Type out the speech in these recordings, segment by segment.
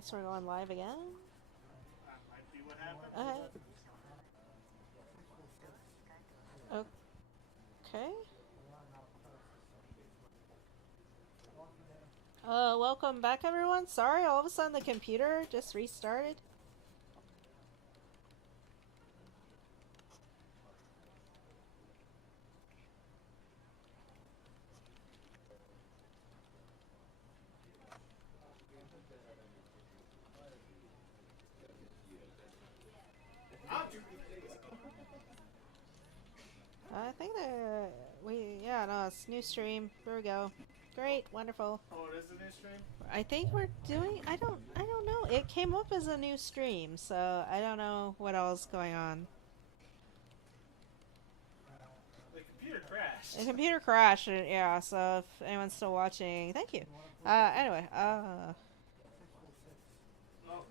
guess we're going live again. That might be what happened. Okay. Welcome back, everyone. Sorry, all of a sudden the computer just restarted. I think it's new stream. There we go. Great, wonderful. Oh, it is a new stream? I think we're doing. I don't know. It came up as a new stream, so I don't know what else is going on. The computer crashed. The computer crashed. Yeah. So if anyone's still watching, thank you. Anyway. Well,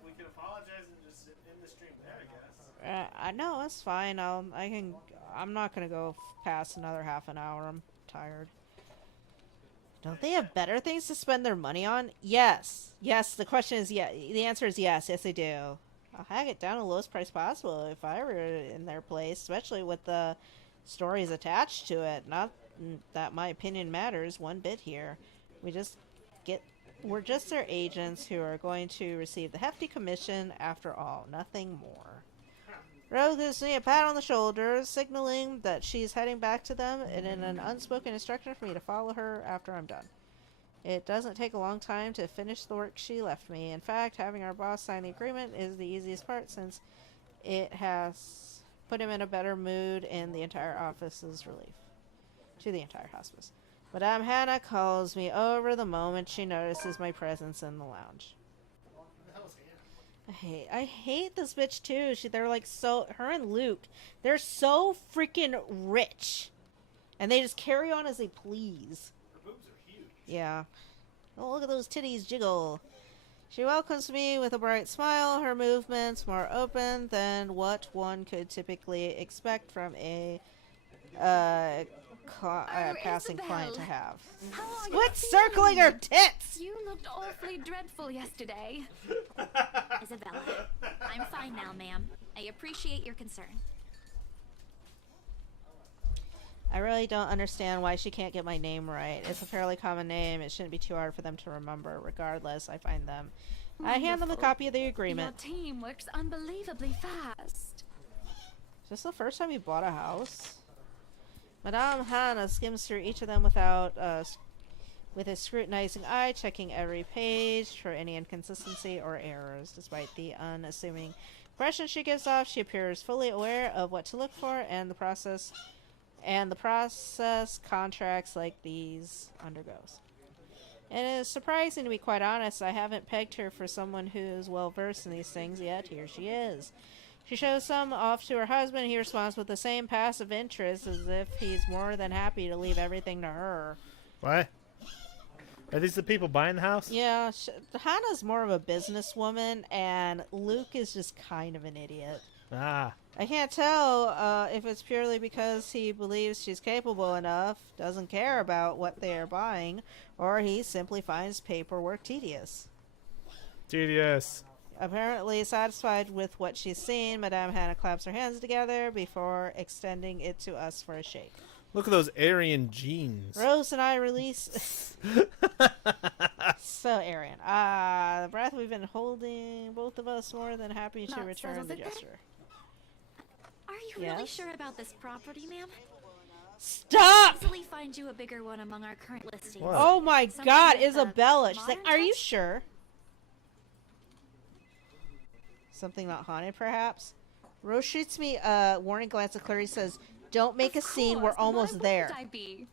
we can apologize and just end the stream there, I guess. I know it's fine. I'm not gonna go past another half an hour. I'm tired. Don't they have better things to spend their money on? Yes. Yes. The question is yeah. The answer is yes. Yes, they do. I'll hang it down to the lowest price possible if I were in their place, especially with the stories attached to it. Not that my opinion matters one bit here. We're just their agents who are going to receive the hefty commission after all, nothing more. Rose gives me a pat on the shoulder, signaling that she's heading back to them, and in an unspoken instruction for me to follow her after I'm done. It doesn't take a long time to finish the work she left me. In fact, having our boss sign the agreement is the easiest part, since it has put him in a better mood and the entire office's relief. To the entire hospice. Madame Hannah calls me over the moment she notices my presence in the lounge. I hate this bitch too. They're like her and Luke, they're so freaking rich. And they just carry on as they please. Her boobs are huge. Yeah. Oh, look at those titties jiggle. She welcomes me with a bright smile, her movements more open than what one could typically expect from a passing client to have. Quit circling her tits! You looked awfully dreadful yesterday. Isabella, I'm fine now, ma'am. I appreciate your concern. I really don't understand why she can't get my name right. It's a fairly common name. It shouldn't be too hard for them to remember. Regardless, I find them. I hand them a copy of the agreement. Your team works unbelievably fast. Is this the first time you bought a house? Madame Hannah skims through each of them with a scrutinizing eye, checking every page for any inconsistency or errors. Despite the unassuming impression she gives off, she appears fully aware of what to look for and the process contracts like these undergoes. It is surprising, to be quite honest. I haven't pegged her for someone who's well versed in these things yet. Here she is. She shows some off to her husband. He responds with the same passive interest, as if he's more than happy to leave everything to her. What? Are these the people buying the house? Yeah, Hannah's more of a businesswoman, and Luke is just kind of an idiot. Ah. I can't tell if it's purely because he believes she's capable enough, doesn't care about what they are buying, or he simply finds paperwork tedious. Tedious. Apparently satisfied with what she's seen, Madame Hannah claps her hands together before extending it to us for a shake. Look at those Aryan jeans. Rose and I release... So, Aryan. The breath we've been holding, both of us more than happy to return the gesture. Are you really sure about this property, ma'am? Stop! I'll easily find you a bigger one among our current listings. What? Oh my god, Isabella. She's like, modern are you touch? sure? Something not haunted, perhaps? Rose shoots me a warning glance at Clarice, says, don't make a scene, we're almost there. Why would I be?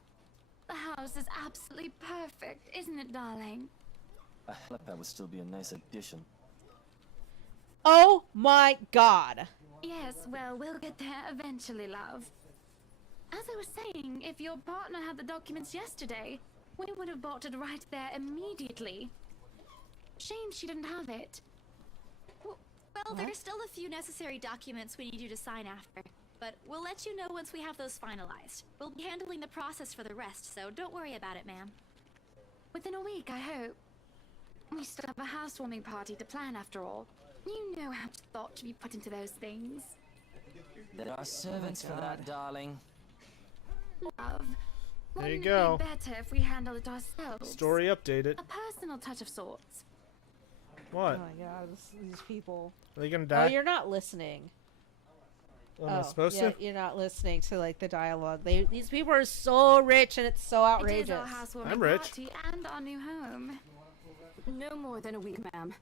The house is absolutely perfect, isn't it, darling? A helipad would still be a nice addition. Oh my god. Yes, well, we'll get there eventually, love. As I was saying, if your partner had the documents yesterday, we would have bought it right there immediately. Shame she didn't have it. Well, there are still a few necessary documents we need you to sign after, but we'll let you know once we have those finalized. We'll be handling the process for the rest, so don't worry about it, ma'am. Within a week, I hope. We still have a housewarming party to plan after all. You know how much thought to be put into those things. There are servants for that, darling. Love. There you Wouldn't go. it be better if we handle it ourselves? Story updated. A personal touch of sorts. Oh What? my god, these people. Are they gonna Oh, die? you're not listening. Am I supposed yeah, to? you're not listening to like the dialogue. These people are so rich and it's so It outrageous. is our housewarming I'm rich. party and our new home. No more than a week, ma'am.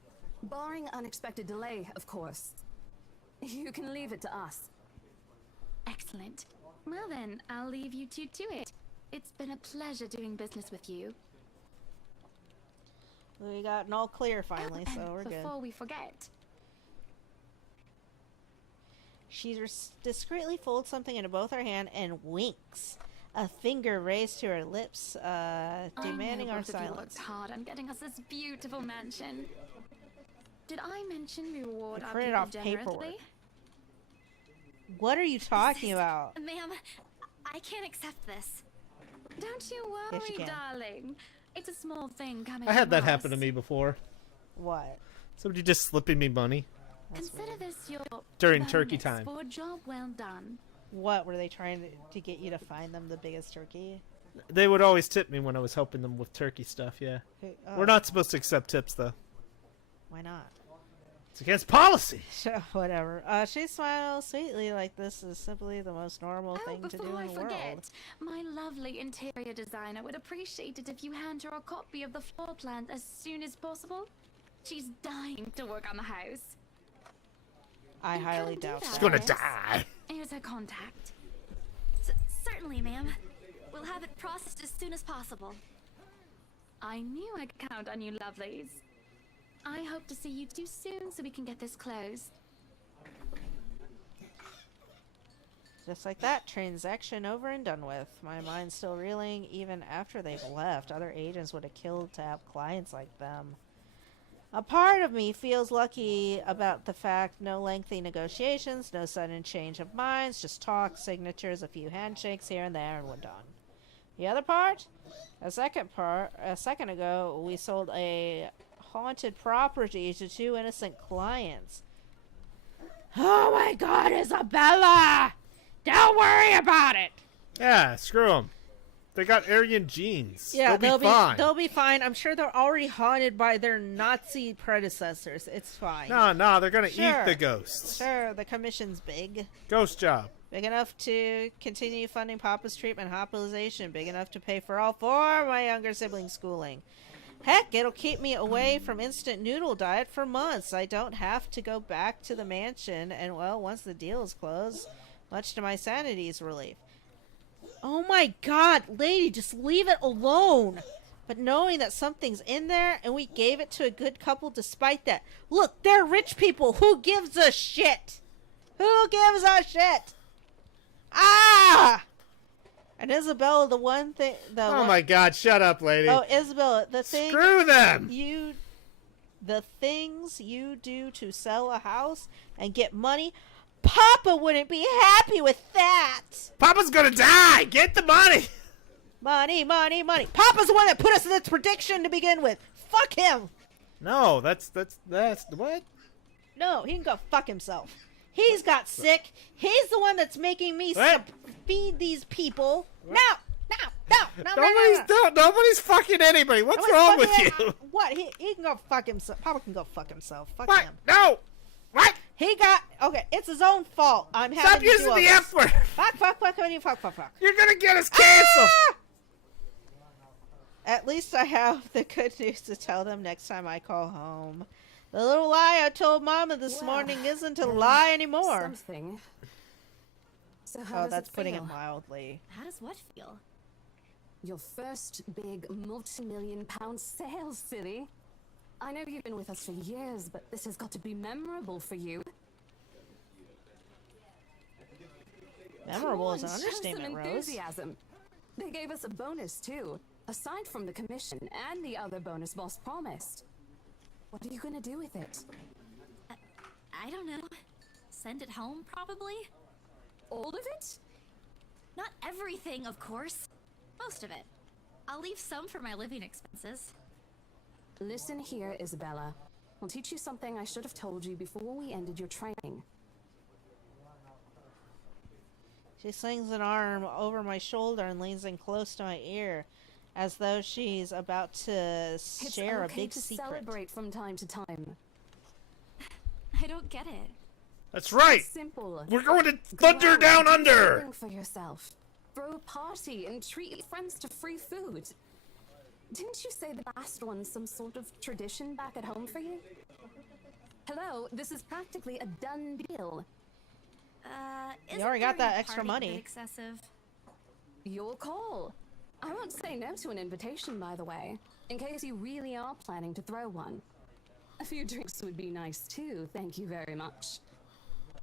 Barring unexpected delay, of course. You can leave it to us. Excellent. Well then, I'll leave you two to it. It's been a pleasure doing business with you. We got an all clear finally, Oh, so and we're good. before we forget, She discreetly folds something into both her hand and winks. A finger raised to her lips, demanding I know our both of you silence. worked hard on getting us this beautiful mansion. Did I mention we reward I our printed people off generously? paperwork. What are you talking about? Ma'am, I can't accept this. Don't you Yes, you worry, can. darling. It's a small thing coming I had from that happen to us. me before. What? Somebody just slipping me money. Consider this your During turkey bonus time. for a job well done. What were they trying to get you to find them the biggest turkey? They would always tip me when I was helping them with turkey stuff, yeah. Oh, We're not supposed to accept tips, though. Why not? It's against policy. Sure, whatever. She smiles sweetly like this is simply the most normal Oh, thing to do before I in the forget, world. my lovely interior designer would appreciate it if you hand her a copy of the floor plan as soon as possible. She's dying to work on the house. I You highly can do doubt that. She's that. gonna Yes. die. Here's her contact. Certainly, ma'am. We'll have it processed as soon as possible. I knew I could count on you, lovelies. I hope to see you two soon so we can get this closed. Just like that, transaction over and done with. My mind's still reeling even after they've left. Other agents would have killed to have clients like them. A part of me feels lucky about the fact no lengthy negotiations, no sudden change of minds, just talk, signatures, a few handshakes here and there, and we're done. The other part? A second ago, we sold a haunted property to two innocent clients. Oh my god, Isabella! Don't worry about it! Yeah, screw them. They got Aryan genes. Yeah, they'll be fine. They'll be fine. I'm sure they're already haunted by their Nazi predecessors. It's fine. No, they're gonna Sure. eat the ghosts. Sure, the commission's big. Ghost job. Big enough to continue funding Papa's treatment hospitalization. Big enough to pay for all four of my younger siblings' schooling. Heck, it'll keep me away from instant noodle diet for months. I don't have to go back to the mansion, and well, once the deal is closed, much to my sanity's relief. Oh my god, lady, just leave it alone. But knowing that something's in there and we gave it to a good couple despite that. Look, they're rich people. Who gives a shit? Who gives a shit? Ah! And Isabella, the one thing... Oh my god, shut up, lady. Oh, Isabella, the thing... Screw them! The things you do to sell a house and get money... Papa wouldn't be happy with that. Papa's gonna die! Get the money! Money, money, money. Papa's the one that put us in this prediction to begin with. Fuck him. No, that's what? No, he can go fuck himself. He's got sick. He's the one that's making me What? feed these people. No. Nobody's fucking anybody. What's Nobody's wrong with fucking- you? What? He can go fuck himself. Papa can go fuck himself. Fuck What? him. No! What? He got... Okay, it's his own fault. I'm having Stop to using do all the this. F word! Fuck. You're gonna get us canceled! Ah! At least I have the good news to tell them next time I call home. The little lie I told Mama this Well, morning isn't a lie anymore. Something. So how Oh, does that's it putting it feel? mildly. How does what feel? Your first big multi-million-pound sales, silly. I know you've been with us for years, but this has got to be memorable for you. Memorable is an Come on, show understatement, some Rose. enthusiasm. They gave us a bonus too, aside from the commission and the other bonus boss promised. What are you gonna do with it? I don't know. Send it home, probably? All of it? Not everything, of course. Most of it. I'll leave some for my living expenses. Listen here, Isabella. I'll teach you something I should have told you before we ended your training. She slings an arm over my shoulder and leans in close to my ear, as though she's about to share It's a okay big to secret. celebrate from time to time. I don't get it. That's right. Simple. We're going to Go Thunder out Down and do Under. something for yourself. Throw a party and treat your friends to free food. Didn't you say the last one's some sort of tradition back at home for you? Hello, this is practically a done deal. Isn't already got throwing that a extra party a money. bit excessive? Your call. I won't say no to an invitation, by the way, in case you really are planning to throw one. A few drinks would be nice too, thank you very much.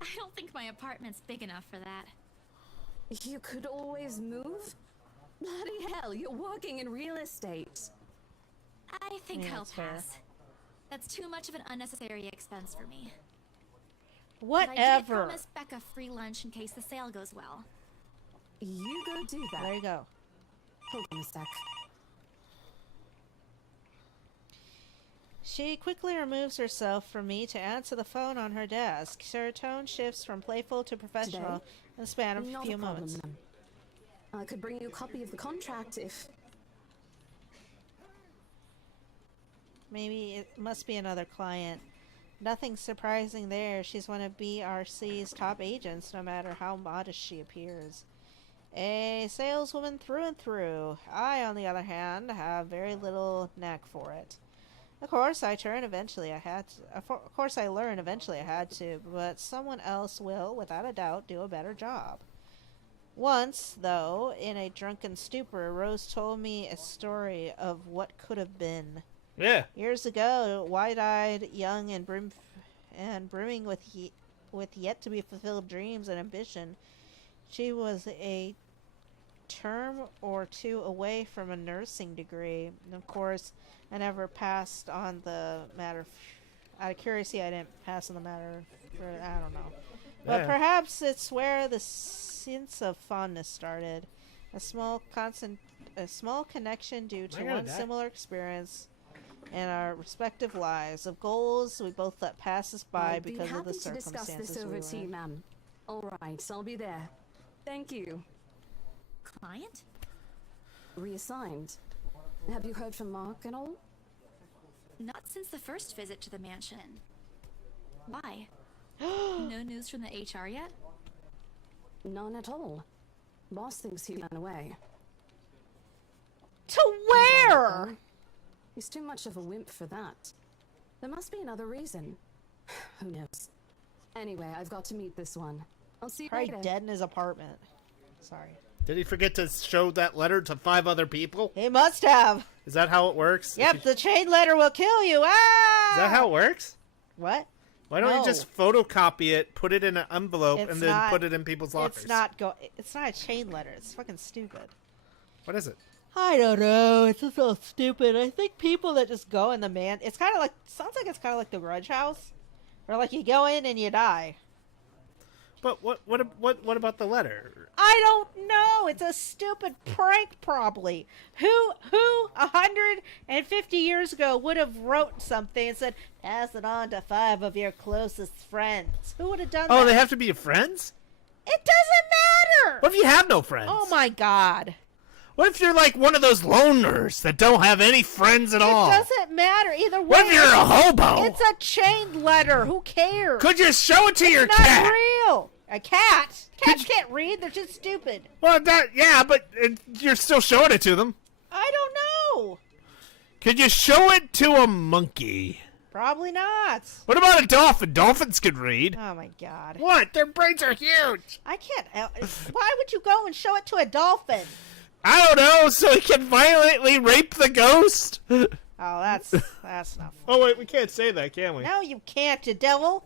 I don't think my apartment's big enough for that. You could always move? Bloody hell, you're working in real estate. I think Yeah, I'll that's fair. pass. That's too much of an unnecessary expense for me. But I did Whatever. promise Becca free lunch in case the sale goes well. You go do that. There you go. Hold on a sec. She quickly removes herself from me to answer the phone on her desk. Her tone shifts from playful to professional Today? in the span of a Not few a problem, moments. then. I could bring you a copy of the contract if... Maybe it must be another client. Nothing surprising there. She's one of BRC's top agents, no matter how modest she appears. A saleswoman through and through. I, on the other hand, have very little knack for it. Of course, I learn eventually I had to, but someone else will, without a doubt, do a better job. Once, though, in a drunken stupor, Rose told me a story of what could have been. Yeah. Years ago, wide-eyed, young, and brimming with yet-to-be-fulfilled dreams and ambition, she was a term or two away from a nursing degree. And of course, I never passed on the matter. Out of curiosity, I didn't pass on the matter. I don't know. But Yeah. perhaps it's where the sense of fondness started. A small connection due to Am I gonna one die? similar experience in our respective lives, of goals we both let pass us by I'd be because of happy the to discuss circumstances this we over were tea, in. ma'am. All right, I'll be there. Thank you. Client? Reassigned. Have you heard from Mark and all? Not since the first visit to the mansion. Why? No news from the HR yet? None at all. Boss thinks he ran away. To where? He's too much of a wimp for that. There must be another reason. Who knows? Anyway, I've got to meet this one. I'll see you Probably later. dead in his apartment. Sorry. Did he forget to show that letter to 5 other people? He must have. Is that how it works? Yep, the chain letter will kill you. Ah! Is that how it works? What? Why don't No. you just photocopy it, put it in an envelope, It's and then not- put it in people's lockers? It's not a chain letter. It's fucking stupid. What is it? I don't know. It's just so stupid. I think people that just go in the it's kind of like, sounds like it's kind of like the Grudge House, where like you go in and you die. But what about the letter? I don't know. It's a stupid prank, probably. Who 150 years ago would have wrote something and said, pass it on to 5 of your closest friends? Who would have done that? Oh, they have to be your friends? It doesn't matter. What if you have no friends? Oh my god. What if you're like one of those loners that don't have any friends at all? It doesn't matter either way. What if you're a hobo? It's a chain letter. Who cares? Could you show it to your Not cat? real. A cat? Cats can't read. They're just stupid. Well, yeah, but you're still showing it to them. I don't know. Could you show it to a monkey? Probably not. What about a dolphin? Dolphins can read. Oh my god. What? Their brains are huge. I can't. Why would you go and show it to a dolphin? I don't know, so he can violently rape the ghost? Oh, that's not. Oh, wait, we can't say that, can we? No, you can't, you devil.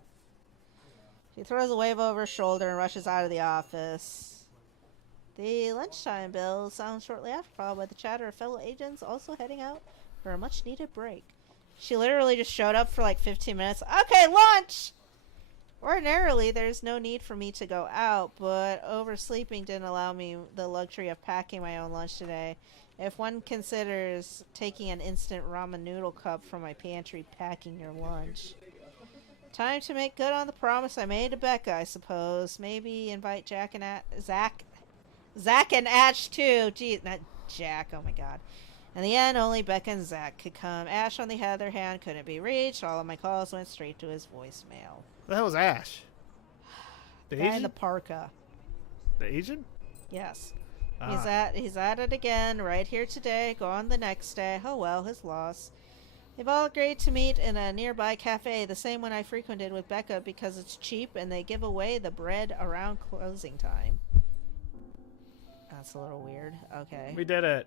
She throws a wave over her shoulder and rushes out of the office. The lunchtime bell sounds shortly after, followed by the chatter of fellow agents also heading out for a much-needed break. She literally just showed up for like 15 minutes. Okay, lunch! Ordinarily, there's no need for me to go out, but oversleeping didn't allow me the luxury of packing my own lunch today. If one considers taking an instant ramen noodle cup from my pantry packing your lunch. Time to make good on the promise I made to Becca, I suppose. Maybe invite Jack and Zach and Ash too. Geez, not Jack. Oh my god. In the end, only Becca and Zach could come. Ash, on the other hand, couldn't be reached. All of my calls went straight to his voicemail. What the hell was Ash? The Guy in Asian? the parka. The Asian? Yes. Ah. He's at it again, right here today, gone the next day. Oh well, his loss. They've all agreed to meet in a nearby cafe, the same one I frequented with Becca because it's cheap and they give away the bread around closing time. That's a little weird. Okay. We did it.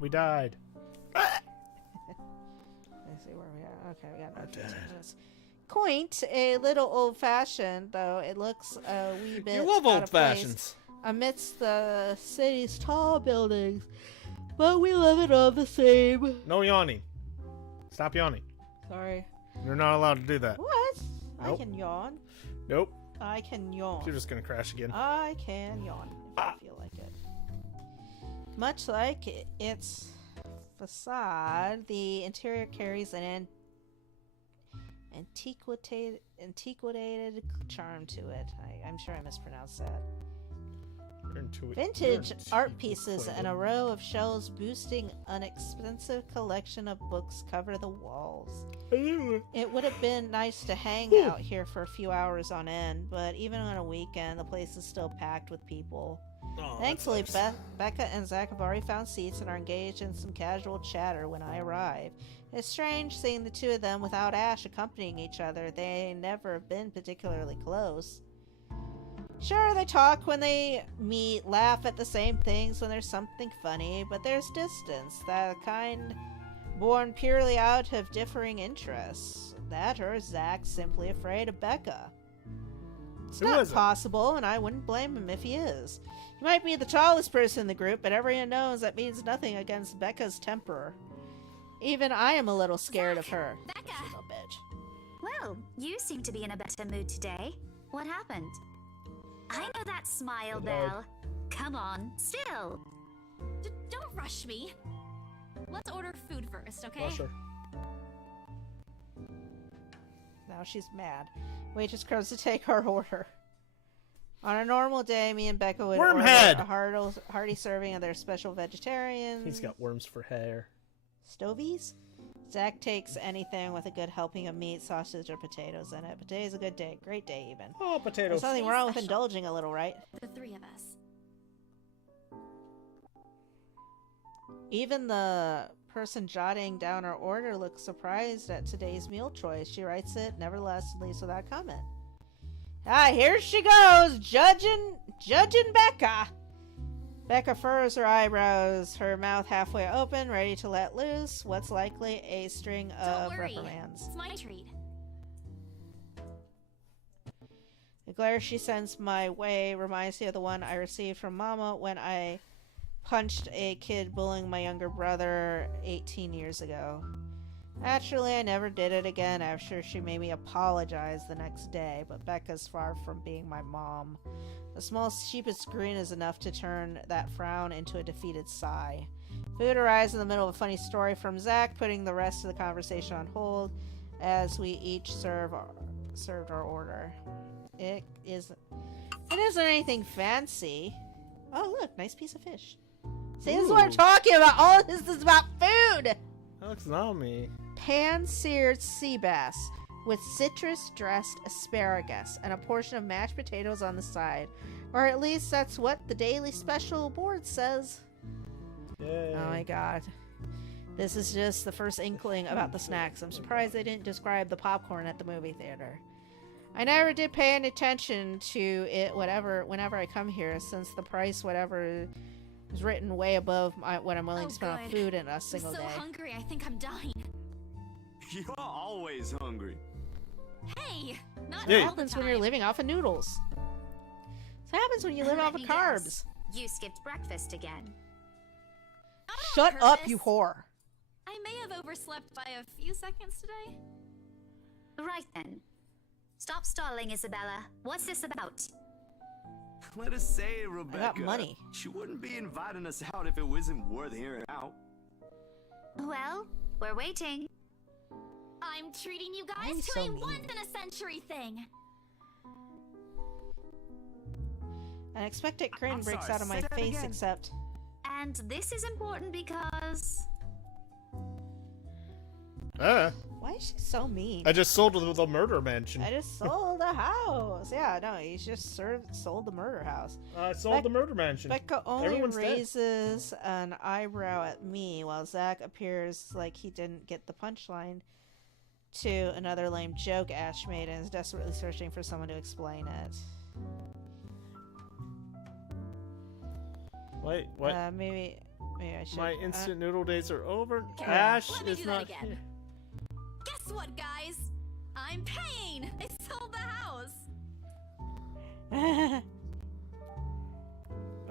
We died. Let's see where we are. Okay, we got about 15 minutes. Quaint, a little old-fashioned, though it looks a wee bit You love out old of place fashions. amidst the city's tall buildings, but we live it all the same. No yawning. Stop yawning. Sorry. You're not allowed to do that. What? I Nope. can yawn. Nope. I can yawn. You're just gonna crash again. I can yawn if I feel like it. Much like its facade, the interior carries an antiquated charm to it. I'm sure I mispronounced that. Vintage art pieces and a row of shelves boosting an expensive collection of books cover the walls. It would have been nice to hang out here for a few hours on end, but even on a weekend, the place is still packed with people. Oh, Thankfully, that's nice. Becca and Zach have already found seats and are engaged in some casual chatter when I arrive. It's strange seeing the two of them without Ash accompanying each other. They never have been particularly close. Sure, they talk when they meet, laugh at the same things when there's something funny, but there's distance, that kind born purely out of differing interests. That or Zach's simply afraid of Becca. It's Who not is it? possible, and I wouldn't blame him if he is. He might be the tallest person in the group, but everyone knows that means nothing against Becca's temper. Even I am a little scared of her. Becca! She's a bitch. Well, you seem to be in a better mood today. What happened? I know that smile, Belle. Come on, still. Don't rush me. Let's order food first, okay? Rusher. Now she's mad. Waitress comes to take our order. On a normal day, me and Becca would Wormhead! order a hearty serving of their special vegetarian He's got worms for hair. stovies. Zach takes anything with a good helping of meat, sausage, or potatoes in it. But today's a good day. Great day, even. Oh, There's potatoes. nothing Today's wrong with special. indulging a little, right? The three of us. Even the person jotting down our order looks surprised at today's meal choice. She writes it, nevertheless, and leaves without comment. Ah, here she goes, judging Becca. Becca furrows her eyebrows, her mouth halfway open, ready to let loose what's likely a string Don't of worry. reprimands. It's my treat. The glare she sends my way reminds me of the one I received from Mama when I punched a kid bullying my younger brother 18 years ago. Naturally, I never did it again after she made me apologize the next day, but Becca's far from being my mom. A small sheepish grin is enough to turn that frown into a defeated sigh. Food arrives in the middle of a funny story from Zach, putting the rest of the conversation on hold as we each served our order. It isn't anything fancy. Oh, look, nice piece of fish. See, this is what I'm Ooh. talking about. All of this is about food. That looks yummy. Pan-seared sea bass with citrus-dressed asparagus and a portion of mashed potatoes on the side. Or at least that's what the daily special board says. Yay. Oh my god. This is just the first inkling about the snacks. I'm surprised they didn't describe the popcorn at the movie theater. I never did pay any attention to it whenever I come here, since the price whatever is written way above what I'm willing Oh, to spend on good. food in a I'm single so day. hungry, I think I'm dying. You're always hungry. Hey! Not Yeah. What all the happens time. when you're living off of noodles? What happens when you live Let off of me carbs? guess. You skipped breakfast again. Not on Shut up, purpose. you whore. I may have overslept by a few seconds today. Right then. Stop stalling, Isabella. What's this about? Let us say, Rebecca. money. She wouldn't be inviting us out if it wasn't worth hearing out. Well, we're waiting. I'm treating you Why are you guys to so a mean? once-in-a-century thing. An unexpected grin I'm breaks sorry, out of my say that face, again. except... And this is important because... Why is she so mean? I just sold the murder mansion. I just sold a house. Yeah, no, he's just sold the murder house. I sold the murder mansion. Becca only Everyone's dead. raises an eyebrow at me, while Zach appears like he didn't get the punchline to another lame joke Ash made and is desperately searching for someone to explain it. Wait, what? Maybe I should. My instant noodle days are over. Okay, Ash let me is do that not again. here. Guess what, guys? I'm paying. I sold the house.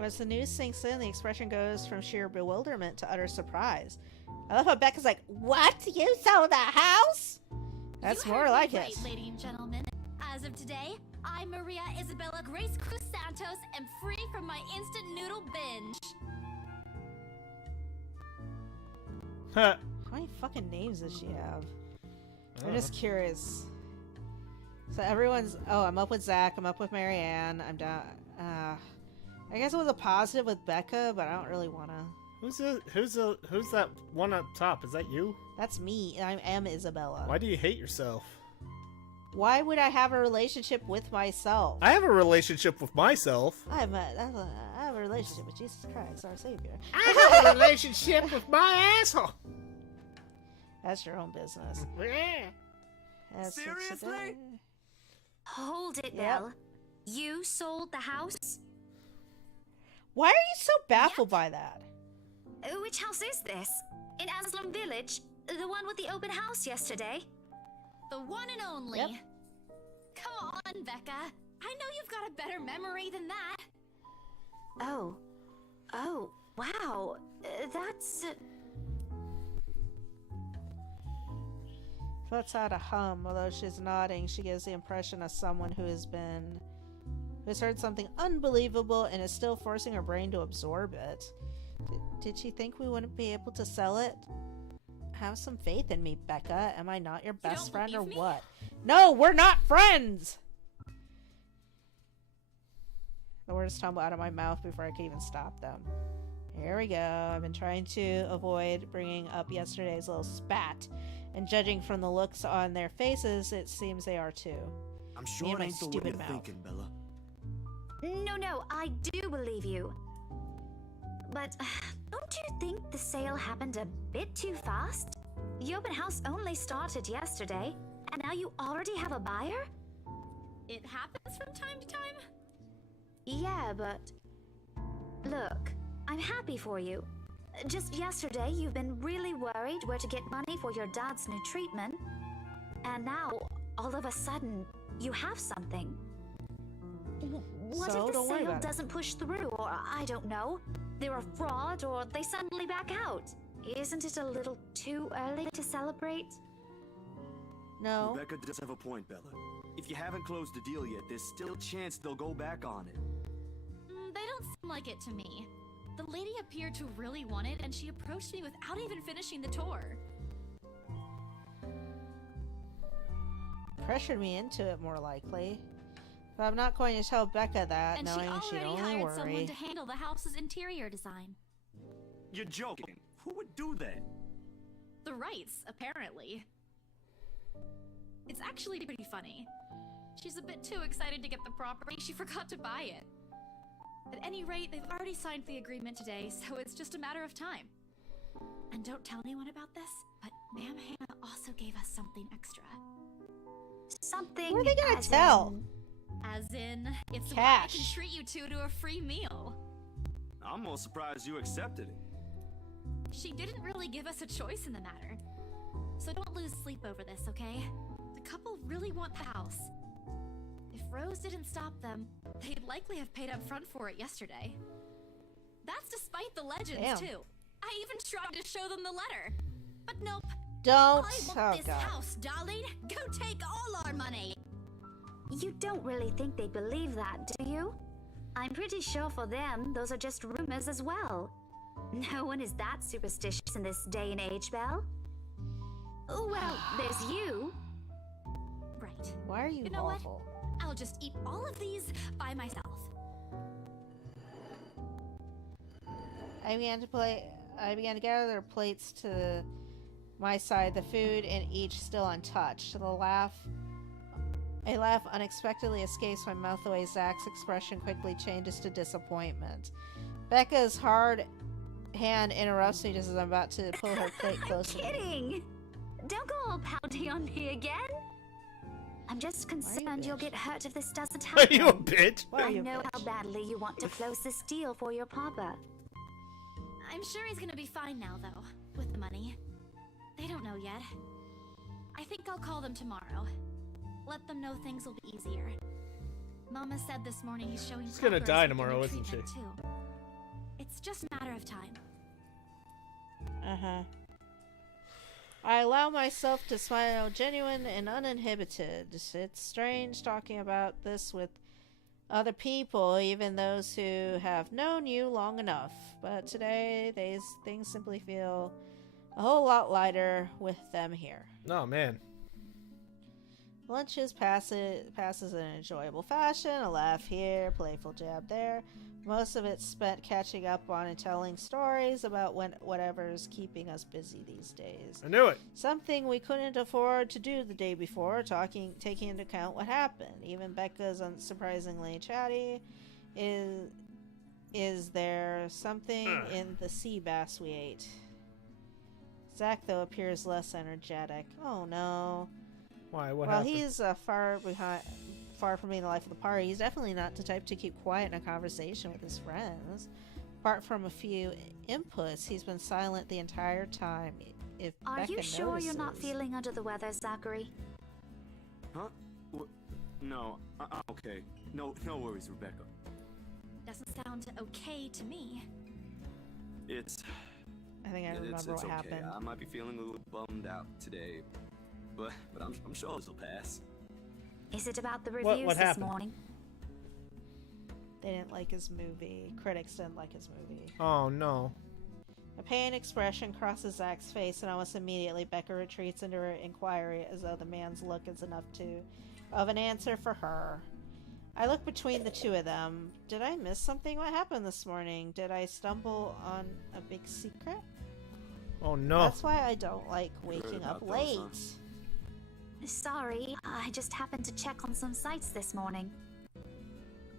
As the news sinks in, the expression goes from sheer bewilderment to utter surprise. I love how Becca's like, "What? You sold a house?" That's You more heard me like right, it. ladies and gentlemen. As of today, I, Maria Isabella Grace Cruz Santos, am free from my instant noodle binge. Huh. How many fucking names does she have? I'm Uh. just curious. So everyone's. Oh, I'm up with Zach. I'm up with Marianne. I'm down. I guess it was a positive with Becca, but I don't really wanna. Who's that one up top? Is that you? That's me. I am Isabella. Why do you hate yourself? Why would I have a relationship with myself? I have a relationship with myself. I have a relationship with Jesus Christ, our Savior. I have a relationship with my asshole. That's your own business. That's it Seriously? today. Hold it, Yep. Belle. You sold the house? Why are you so baffled by that? Which house is this? In Aslam Village? The one with the open house yesterday? The one and only. Yep. Come on, Becca. I know you've got a better memory than that. Oh. Oh, wow. That's... Lets out a hum. Although she's nodding, she gives the impression of someone who has heard something unbelievable and is still forcing her brain to absorb it. Did she think we wouldn't be able to sell it? Have some faith in me, Becca. Am I not your best don't friend or believe me? what? No, we're not friends! The words tumble out of my mouth before I can even stop them. Here we go. I've been trying to avoid bringing up yesterday's little spat, and judging from the looks on their faces, it seems they are too. I'm Me sure and it my ain't the way stupid you're mouth. thinking, Bella. No, I do believe you. But don't you think the sale happened a bit too fast? The open house only started yesterday, and now you already have a buyer? It happens from time to time. Yeah, but... Look, I'm happy for you. Just yesterday, you've been really worried where to get money for your dad's new treatment. And now, all of a sudden, you have something. What So, if the don't worry sale about it. doesn't push through, or I don't know, they're a fraud, or they suddenly back out? Isn't it a little too early to celebrate? No. Rebecca does have a point, Bella. If you haven't closed the deal yet, there's still a chance they'll go back on it. They don't seem like it to me. The lady appeared to really want it, and she approached me without even finishing the tour. Pressured me into it, more likely. But I'm not going to tell Becca that, And she knowing she'd already only hired someone worry. to handle the house's interior design. You're joking. Who would do that? The Wrights, apparently. It's actually pretty funny. She's a bit too excited to get the property, she forgot to buy it. At any rate, they've already signed the agreement today, so it's just a matter of time. And don't tell anyone about this, but Ma'am Hannah also gave us something extra. Something. What are they gonna as tell? in- As in, it's what I Cash. can treat you two to a free meal. I'm more surprised you accepted it. She didn't really give us a choice in the matter. So don't lose sleep over this, okay? The couple really want the house. If Rose didn't stop them, they'd likely have paid up front for it yesterday. That's despite the legends, Damn. too. I even tried to show them the letter. But nope. Don't. I want Oh this god. house, darling. Go take all our money. You don't really think they believe that, do you? I'm pretty sure for them, those are just rumors as well. No one is that superstitious in this day and age, Belle. Oh, well, there's you. Right. Why are you, You know what? awful? I'll just eat all of these by myself. I began to gather their plates to my side, the food in each still untouched. A laugh unexpectedly escapes my mouth the way Zach's expression quickly changes to disappointment. Becca's hard hand interrupts me just as I'm about to pull her plate I'm closer. kidding! Don't go all pouty on me again. I'm just concerned you'll get hurt if this doesn't Are happen. you a bitch? Why are I you a know how bitch? badly you want to close this deal for your papa. I'm sure he's gonna be fine now, though, with the money. They don't know yet. I think I'll call them tomorrow. Let them know things will be easier. Mama said this morning he's showing She's gonna progress die with the tomorrow, new isn't she? treatment, too. It's just a matter of time. Uh-huh. I allow myself to smile genuine and uninhibited. It's strange talking about this with other people, even those who have known you long enough. But today, these things simply feel a whole lot lighter with them here. Oh man. Lunches passes in an enjoyable fashion, a laugh here, playful jab there. Most of it's spent catching up on and telling stories about whatever's keeping us busy these days. I knew it. Something we couldn't afford to do the day before, taking into account what happened. Even Becca's unsurprisingly chatty. Is there something in the sea bass we ate? Zach, though, appears less energetic. Oh no. Why? What Well, happened? he's far from being the life of the party. He's definitely not the type to keep quiet in a conversation with his friends. Apart from a few inputs, he's been silent the entire time. If Are Becca you sure you're not notices. feeling under the weather, Zachary? Huh? No, I'm okay. No worries, Rebecca. Doesn't sound okay to me. It's I think I remember it's what okay. happened. I might be feeling a little bummed out today, but I'm sure this will pass. Is it about the What reviews this happened? morning? They didn't like his movie. Critics didn't like his movie. Oh no. A pained expression crosses Zach's face, and almost immediately Becca retreats into her inquiry as though the man's look is enough of an answer for her. I look between the two of them. Did I miss something? What happened this morning? Did I stumble on a big secret? Oh no. That's why I don't like waking about up those, late. huh? Sorry, I just happened to check on some sites this morning.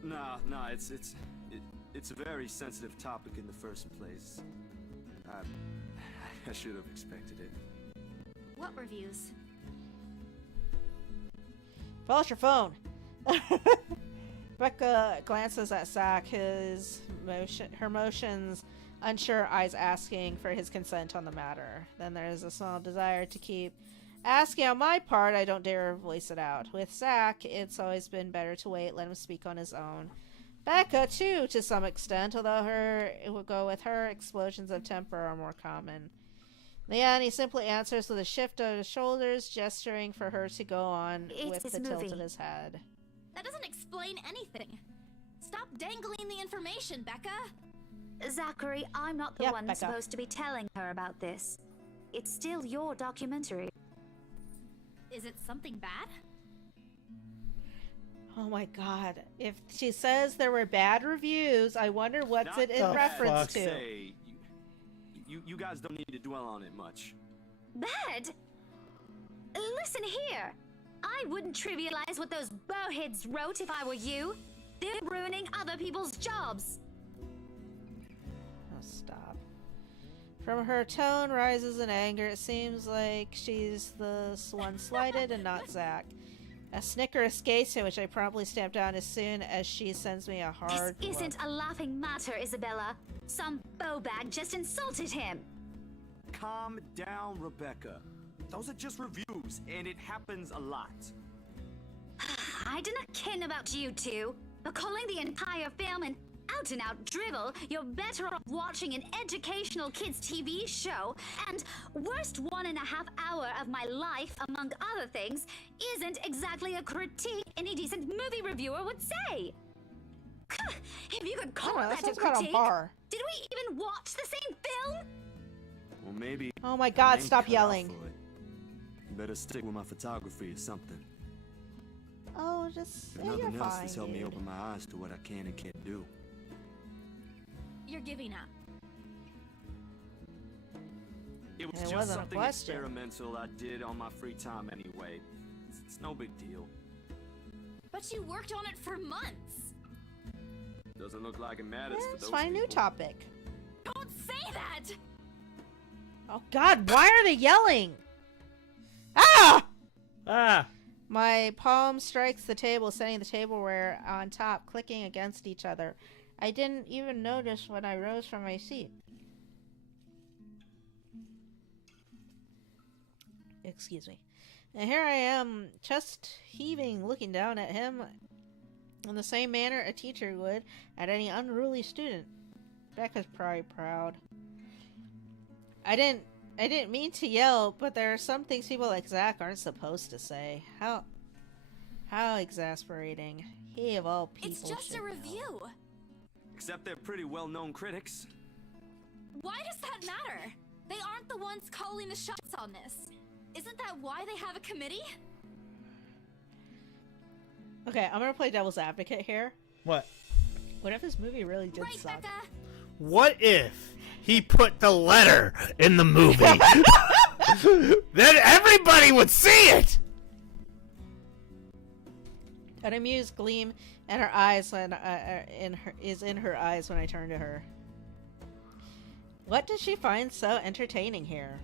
Nah, it's a very sensitive topic in the first place. I should have expected it. What reviews? Pull out your phone. Becca glances at Zach, her motions unsure, eyes asking for his consent on the matter. Then there's a small desire to keep asking on my part. I don't dare voice it out. With Zach, it's always been better to wait, let him speak on his own. Becca, too, to some extent, although it will go with her, explosions of temper are more common. In the end, he simply answers with a shift of his shoulders, gesturing for her to go on It's with his the tilt movie. of his head. That doesn't explain anything. Stop dangling the information, Becca. Zachary, I'm not the Yep, one Becca. supposed to be telling her about this. It's still your documentary. Is it something bad? Oh my god. If she says there were bad reviews, I wonder what's Not it in the reference fuck. to. Say, you guys don't need to dwell on it much. Bad? Listen here. I wouldn't trivialize what those bowheads wrote if I were you. They're ruining other people's jobs. Oh, stop. From her tone rises in anger. It seems like she's the one slighted and not Zach. A snicker escapes him, which I promptly stamp down as soon as she sends me a hard This isn't look. a laughing matter, Isabella. Some bowbag just insulted him. Calm down, Rebecca. Those are just reviews, and it happens a lot. I do not ken about you two, but calling the entire film an out and out drivel, you're better off watching an educational kids TV show. And worst 1.5 hour of my life, among other things, isn't exactly a critique any decent movie reviewer would say. If you could call I don't know, that a sounds about on critique. par. Did we even watch the same film? Well, maybe. Oh my god, I stop ain't cut out yelling. for it. Better stick with my photography or something. Oh, just If yeah, you're nothing else, fine, it's helped me dude. open my eyes to what I can and can't do. You're giving up. It was It just wasn't a something question. experimental I did on my free time anyway. It's no big deal. But you worked on it for months. Doesn't look like it matters Yeah, for let's those find a new people. topic. Don't say that! Oh god, why are they yelling? Ah! Ah. My palm strikes the table, sending the tableware on top clicking against each other. I didn't even notice when I rose from my seat. Excuse me. And here I am, chest heaving, looking down at him in the same manner a teacher would at any unruly student. Becca's probably proud. I didn't mean to yell, but there are some things people like Zach aren't supposed to say. How exasperating. He of all people It's just should a know. review. Except they're pretty well-known critics. Why does that matter? They aren't the ones calling the shots on this. Isn't that why they have a committee? Okay, I'm gonna play devil's advocate here. What? What if this movie really did Right, suck? Becca? What if he put the letter in the movie? Then everybody would see it! An amused gleam in her eyes when in her eyes when I turn to her. What does she find so entertaining here?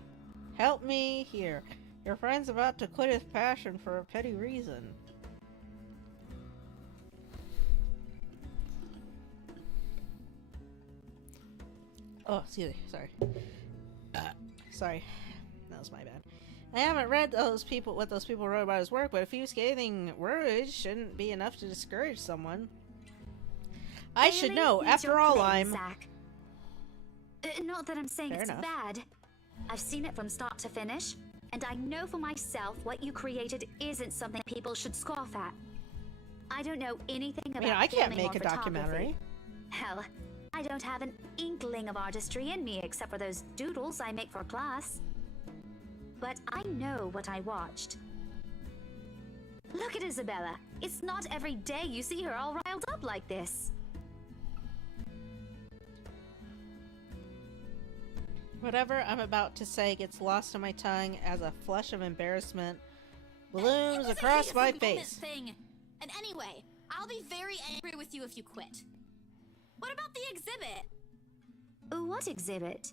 Help me here. Your friend's about to quit his passion for a petty reason. Oh, excuse me. Sorry. Sorry. That was my bad. I haven't read what those people wrote about his work, but a few scathing words shouldn't be enough to discourage someone. I should Bailey know. needs After your all, praise, I'm... Zach. Not that I'm saying Fair it's enough. bad. I've seen it from start to finish, and I know for myself what you created isn't something people should scoff at. I don't know anything about I can't filming make or a documentary. Hell, I don't have an inkling of artistry in me except for those doodles I make for class. But I know what I watched. Look at Isabella. It's not every day you see her all riled up like this. Whatever I'm about to say gets lost on my tongue as a flush of embarrassment blooms It was a across heat of my the moment face. Thing. And anyway, I'll be very angry with you if you quit. What about the exhibit? What exhibit?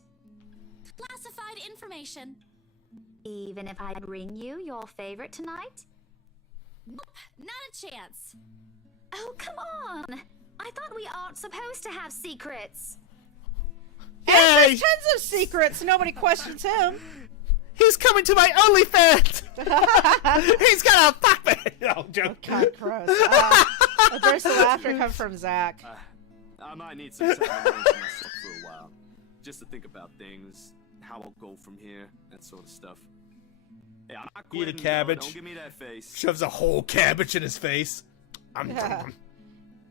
Classified information. Even if I bring you your favorite tonight? Nope, not a chance. Oh, come on! I thought we aren't supposed to have secrets. Yay! There's tons of secrets. Nobody questions him. He's coming to my OnlyFans! He's gonna fuck me! No, joke. God, gross. A burst of laughter comes from Zach. I might need some time alone for myself for a while. Just to think about things, how I'll go from here, that sort of stuff. Hey, I'm not Eat a quitting, cabbage. Don't give me that face. Shoves a whole cabbage in his face.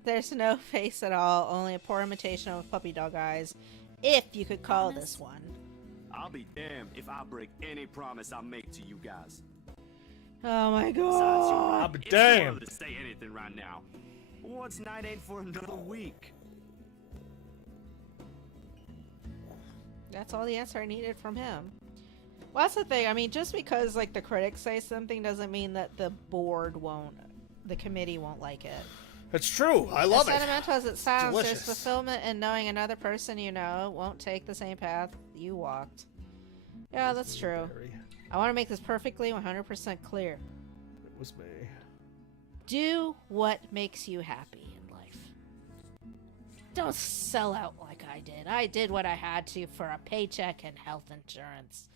There's no face at all, only a poor imitation of puppy dog eyes, if you could call this one. I'll be damned if I break any promise I make to you guys. Oh my Besides, you're god. I'll be It's damned. hard to say anything right now. What's night ain't for another week? That's all the answer I needed from him. Well, that's the thing. I mean, just because like the critics say something doesn't mean that the the committee won't like it. That's true. I love As it. sentimental as it sounds, there's delicious. fulfillment in knowing another person you know won't take the same path you walked. Yeah, that's true. I want to make this perfectly 100% clear. It was me. Do what makes you happy in life. Don't sell out like I did. I did what I had to for a paycheck and health insurance.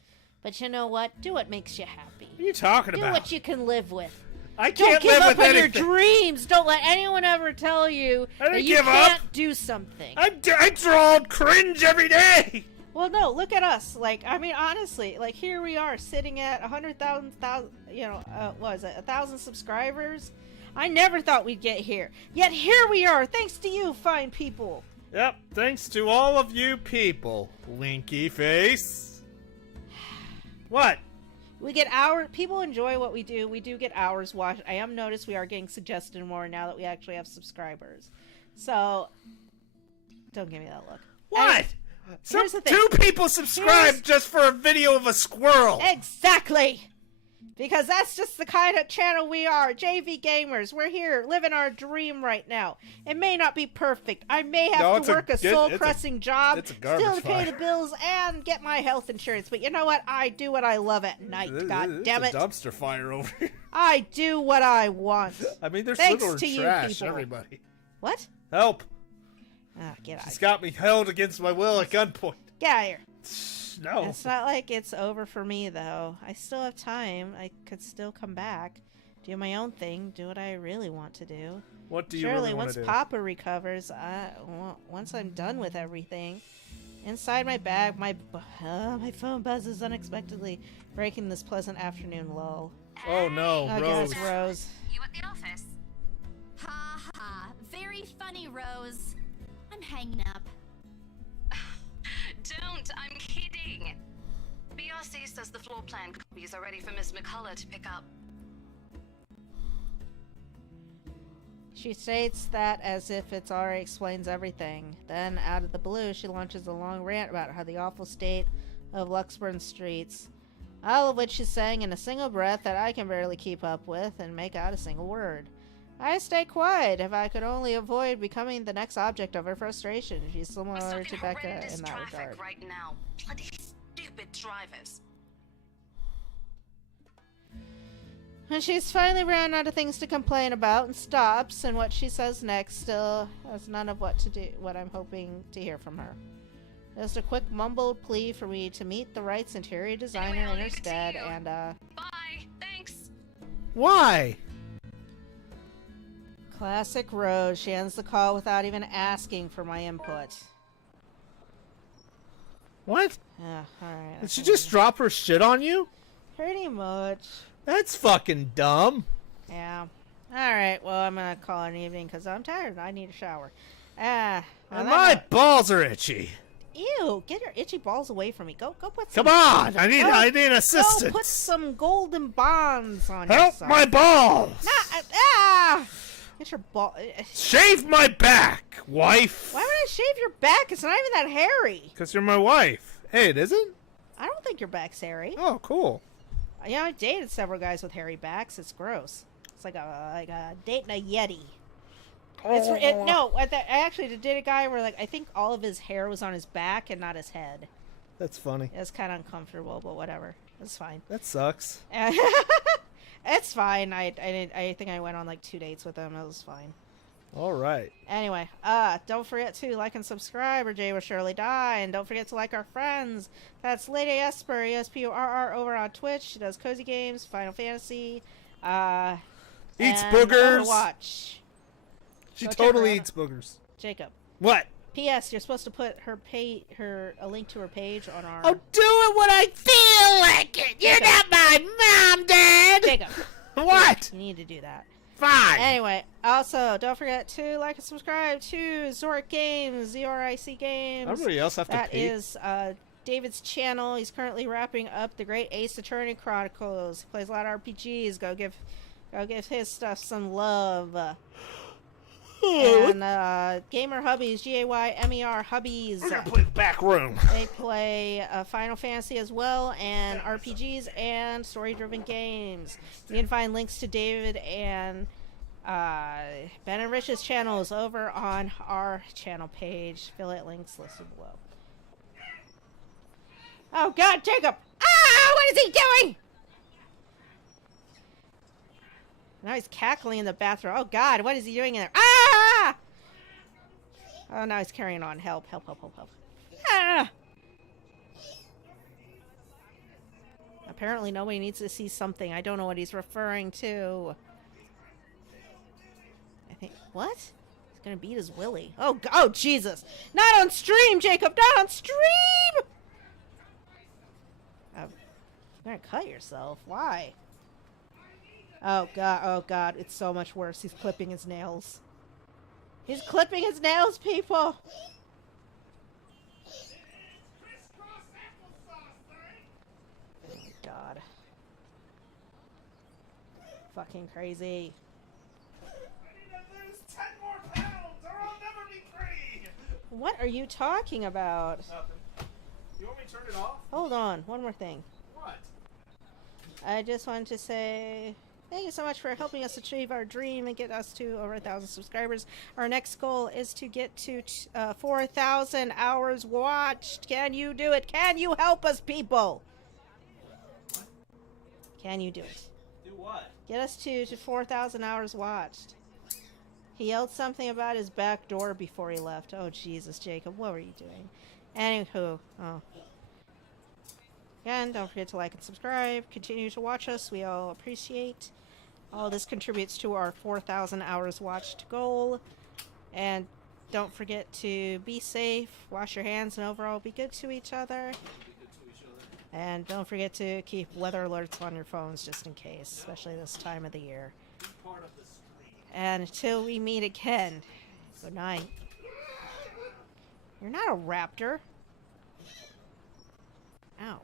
But you know what? Do what makes you happy. What are you talking Do about? what you can live with. I Don't can't give live up with on your anything. dreams. Don't let anyone ever tell you I didn't that you give up. can't do something. I draw cringe every day. Well, no, look at us. Like, I mean, honestly, like, here we are sitting at 100,000, what is it, 1,000 subscribers? I never thought we'd get here. Yet here we are, thanks to you, fine people. Yep, thanks to all of you people, Linky Face. What? We get people enjoy what we do. We do get hours watched. I am noticed we are getting suggested more now that we actually have subscribers. So, don't give me that look. What? Here's the thing. 2 people subscribed just for a video of a squirrel. Exactly! Because that's just the kind of channel we are. JV Gamers. We're here living our dream right now. It may not be perfect. I may have to work a soul-crushing job, it's a garbage still to pay fire. the bills, and get my health insurance. But you know what? I do what I love at night. God damn it. It's a dumpster fire over here. I do what I want. I mean, there's Thanks little to you trash, people. everybody. What? Help. Ah, get out. She's got me held against my will at gunpoint. Get out of here. No. It's not like it's over for me, though. I still have time. I could still come back, do my own thing, do what I really want to do. What do you Surely, really want once to do? Papa recovers, once I'm done with everything, inside my bag, my phone buzzes unexpectedly, breaking this pleasant afternoon lull. Oh no, I Rose. guess Rose. You at the office? Ha ha. Very funny, Rose. I'm hanging up. Don't, I'm kidding. BRC says the floor plan copies are ready for Miss McCullough to pick up. She states that as if it already explains everything. Then, out of the blue, she launches a long rant about how the awful state of Luxburn streets, all of which she's saying in a single breath that I can barely keep up with and make out a single word. I stay quiet if I could only avoid becoming the next object of her frustration. She's similar to Becca in that regard. Right now. Bloody stupid drivers. And she's finally ran out of things to complain about and stops, and what she says next still has none of what I'm hoping to hear from her. Just a quick mumbled plea for me to meet the Wright's interior designer in her stead, and Bye. Thanks. Why? classic Rose. She ends the call without even asking for my input. What? Yeah, alright. Did she just drop her shit on you? Pretty much. That's fucking dumb. Yeah. Alright, well, I'm gonna call it an evening because I'm tired. I need a shower. Well, And my balls are itchy. Ew, get your itchy balls away from me. Go put Come some... on, I need assistance. Go put some golden bonds on Help yourself. my balls. Get your ball... Shave my back, wife. Why would I shave your back? It's not even that hairy. Because you're my wife. Hey, it isn't? I don't think your back's hairy. Oh, cool. Yeah, I've dated several guys with hairy backs. It's gross. It's like a dating a Yeti. I actually did a guy where I think all of his hair was on his back and not his head. That's funny. It was kind of uncomfortable, but whatever. It's fine. That sucks. It's fine. I think I went on 2 dates with him. It was fine. All right. Anyway, don't forget to like and subscribe or Jay will surely die. And don't forget to like our friends. That's Lady Esper, ESPURR, over on Twitch. She does cozy games, Final Fantasy, Eats and boogers. Overwatch. She Go check totally her out. eats boogers. Jacob. What? P.S. You're supposed to put a link to her page on our... I'll do it when I feel like it. You're not my mom, Dad. Jacob. What? You need to do that. Fine. Anyway, also, don't forget to like and subscribe to Zoric Games, ZORIC Games. Everybody else have to That pee? is David's channel. He's currently wrapping up the Great Ace Attorney Chronicles. He plays a lot of RPGs. Go give his stuff some love. And Gamer Hubbies, GAYMER Hubbies. We're gonna play the back room. They play Final Fantasy as well, and RPGs and story-driven games. You can find links to David and Ben and Rich's channels over on our channel page. Affiliate links listed below. Oh God, Jacob! Ah! What is he doing? Now he's cackling in the bathroom. Oh God, what is he doing in there? Ah! Oh, now he's carrying on. Help. Ah! Apparently nobody needs to see something. I don't know what he's referring to. What? He's gonna beat his willy. Oh, Jesus! Not on stream, Jacob! Not on stream! You're gonna cut yourself. Why? Oh God, it's so much worse. He's clipping his nails. He's clipping his nails, people! Oh, God. Fucking crazy. I need to lose 10 more pounds or I'll never be pretty! What are you talking about? Nothing. You want me to turn it off? Hold on, one more thing. What? I just wanted to say thank you so much for helping us achieve our dream and get us to over 1,000 subscribers. Our next goal is to get to 4,000 hours watched. Can you do it? Can you help us, people? Can you do it? Do what? Get us to 4,000 hours watched. He yelled something about his back door before he left. Oh, Jesus, Jacob, what were you doing? Anywho, Again, don't forget to like and subscribe. Continue to watch us. We all appreciate. All this contributes to our 4,000 hours watched goal. And don't forget to be safe, wash your hands, and overall be good to each other. And don't forget to keep weather alerts on your phones just in case, especially this time of the year. Part of the stream. And until we meet again, good night. You're not a raptor. Ow.